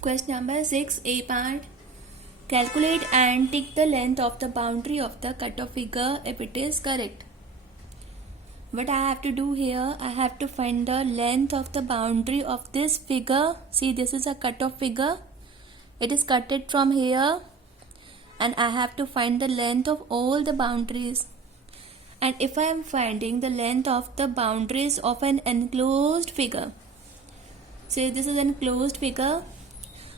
Question number 6, A part. Calculate and tick the length of the boundary of the cutoff figure if it is correct. What I have to do here, I have to find the length of the boundary of this figure. See, this is a cutoff figure. It is cutted from here, and I have to find the length of all the boundaries. And if I am finding the length of the boundaries of an enclosed figure, say this is an enclosed figure,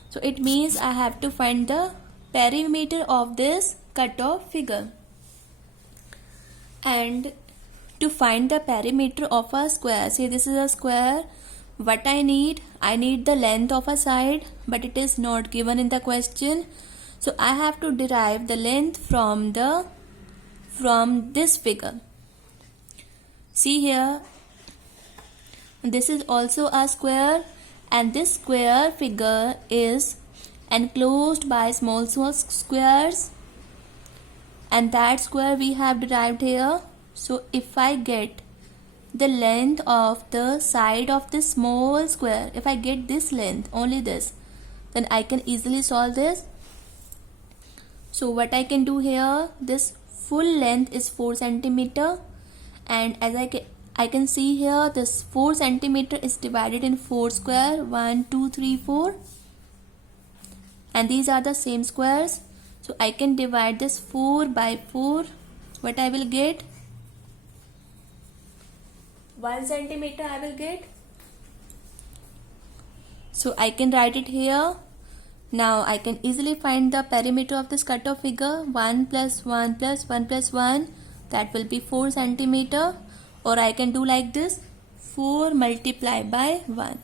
so it means I have to find the perimeter of this cutoff figure. And to find the perimeter of a square, say this is a square, what I need the length of a side, but it is not given in the question. So I have to derive the length from this figure. See here, this is also a square, and this square figure is enclosed by small squares, and that square we have derived here. So if I get the length of the side of this small square, if I get this length, only this, then I can easily solve this. So what I can do here, this full length is 4 centimeter, and as I can see here, this 4 centimeter is divided in 4 square, 1 2 3 4, and these are the same squares. So I can divide this 4 by 4. What I will get, 1 centimeter I will get. So I can write it here. Now I can easily find the perimeter of this cutoff figure. 1 plus 1 plus 1 plus 1, that will be 4 centimeter. Or I can do like this, 4 multiplied by 1.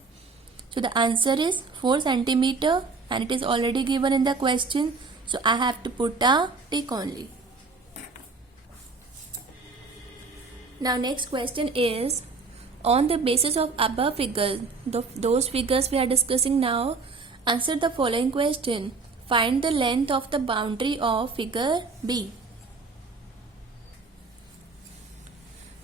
So the answer is 4 centimeter, and it is already given in the question. So I have to put a tick only. Now next question is, on the basis of above figures, those figures we are discussing now, answer the following question. Find the length of the boundary of figure B.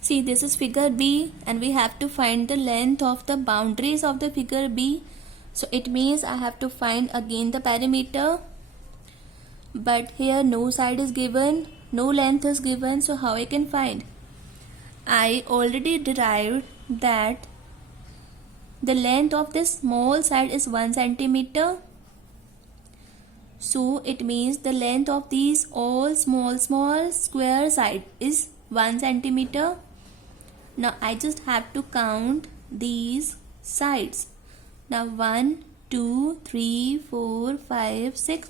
See, this is figure B, and we have to find the length of the boundaries of the figure B. So it means I have to find again the perimeter, but here no side is given, no length is given. So how I can find? I already derived that the length of this small side is 1 centimeter. So it means the length of these all small square side is 1 centimeter. Now I just have to count these sides. Now 1 2 3 4 5 6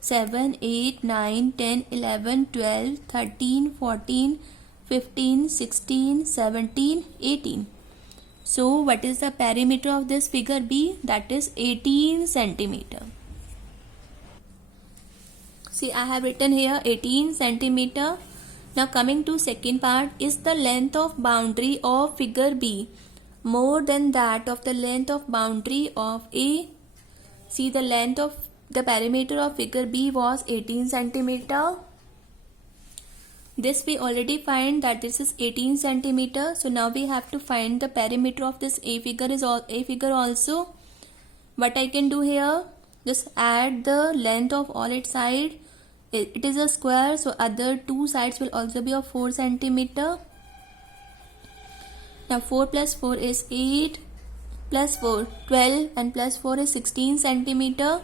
7 8 9 10 11 12 13 14 15 16 17 18. So what is the perimeter of this figure B? That is 18 centimeter. See, I have written here 18 centimeter. Now coming to second part, is the length of boundary of figure B more than that of the length of boundary of A? See, the length of the perimeter of figure B was 18 centimeter. This we already find that this is 18 centimeter. So now we have to find the perimeter of this A figure also. What I can do here, just add the length of all its sides. It is a square, so other two sides will also be of 4 centimeter. Now 4 plus 4 is 8, plus 4 12, and plus 4 is 16 centimeter.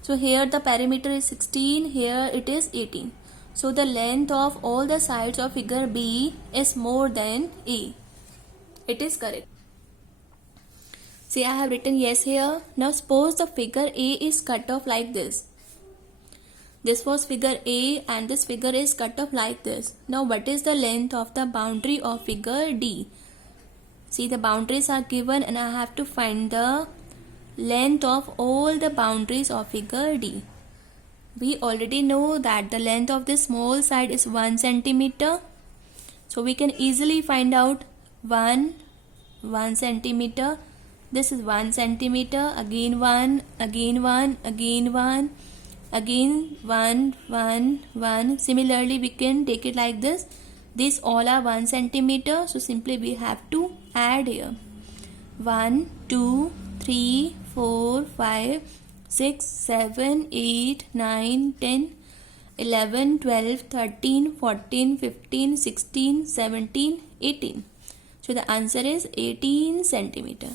So here the perimeter is 16, here it is 18. So the length of all the sides of figure B is more than A. It is correct. See, I have written yes here. Now suppose the figure A is cut off like this. This was figure A, and this figure is cut off like this. Now what is the length of the boundary of figure D? See, the boundaries are given, and I have to find the length of all the boundaries of figure D. We already know that the length of this small side is 1 centimeter. So we can easily find out 1 centimeter. This is 1 centimeter, again 1, again 1, again 1, again 1, 1, 1. Similarly, we can take it like this. These all are 1 centimeter. So simply we have to add here. 1, 2, 3, 4, 5, 6, 7, 8, 9, 10, 11, 12, 13, 14, 15, 16, 17, 18. So the answer is 18 centimeter.